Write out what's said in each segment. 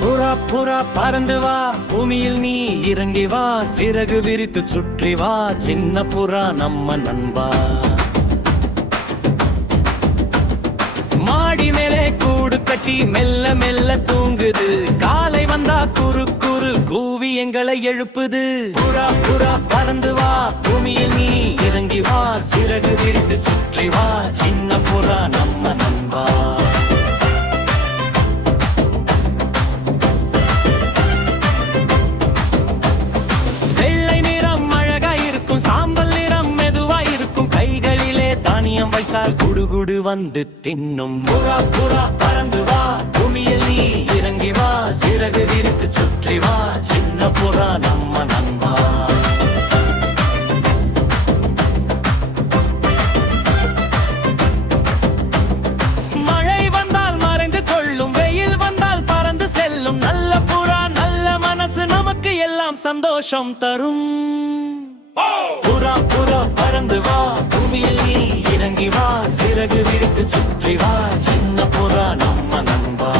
புறா புறா பறந்து வா, பூமியில் நீ இறங்கி வா, சிறகு விரித்து சுற்றி வா, சின்ன புறா நம்ம நண்பா. மாடி மேலே கூடு கட்டி மெல்ல மெல்ல தூங்குது, காலை வந்தா குறு குறு கூவி எங்களை எழுப்புது. புறா புறா பறந்து வா, பூமியில் நீ இறங்கி வா, சிறகு விரித்து சுற்றி வா, சின்ன புறா நம்ம நண்பா. குடுகுடு வந்து தின்னும் புறா புறா பறந்து வா, பூமியில் நீ இறங்கி வா, சிறகு விரித்து சுற்றி வா, சின்ன புறா நம்ம நண்பா. மழை வந்தால் மறைந்து கொள்ளும், வெயில் வந்தால் பறந்து செல்லும், நல்ல புறா நல்ல மனசு நமக்கு எல்லாம் சந்தோஷம் தரும். புறா புறா பறந்து வா, பூமியில் நீ இறங்கி வா, சிறகு விரித்து சுற்றி வா, சின்ன புறா நம்ம நண்பா.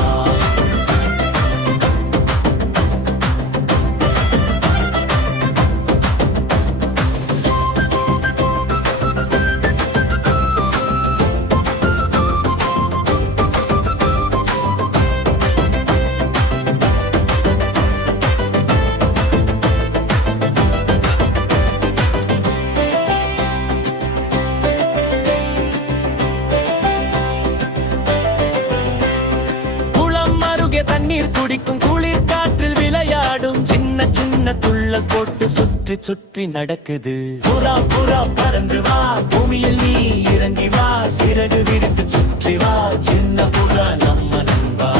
தண்ணீர் குடிக்கும், குளிர் காற்றில் விளையாடும், சின்ன சின்ன துள்ளல் போட்டு சுற்றி சுற்றி நடக்குது. புறா புறா பறந்து வா, பூமியில் நீ இறங்கி வா, சிறகு விரித்து சுற்றி வா, சின்ன புறா நம்ம நண்பா.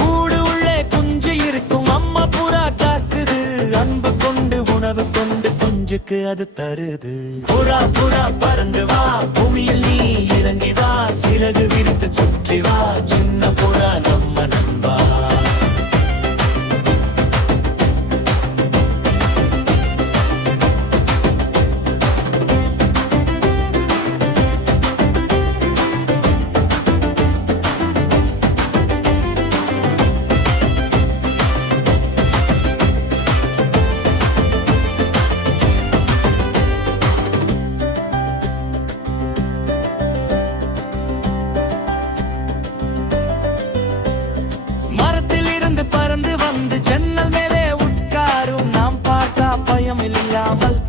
கூடு உள்ளே குஞ்சு இருக்கும், அம்மா புறா காக்குது, அன்பு கொண்டு உணவு கொண்டு குஞ்சுக்கு அது தருது. புறா புறா பறந்து வா, பூமியில் நீ இறங்கி வா, சிறகு விரித்து சுற்றி வா, சின்ன புறா நம்ம நண்பா.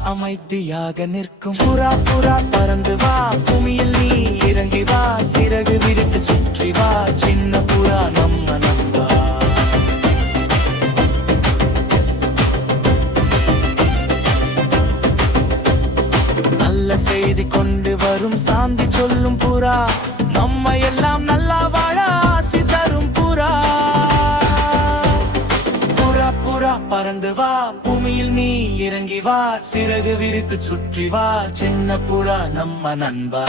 அமைதியாக நிற்கும் புறா புறா பறந்து வா, பூமியில் நீ இறங்கி வா, சிறகு விரித்து சுற்றி வா, சின்ன புறா நம்ம நண்பா. நல்ல செய்தி கொண்டு வரும், சாந்தி சொல்லும் புறா, நம்ம எல்லாம் நல்லா வாழ ஆசி தரும் புறா. புறா புறா பறந்து வா, பூமியில் நீ இறங்கி வா, சிறகு விரித்து சுற்றி வா, சின்ன புறா நம்ம நண்பா.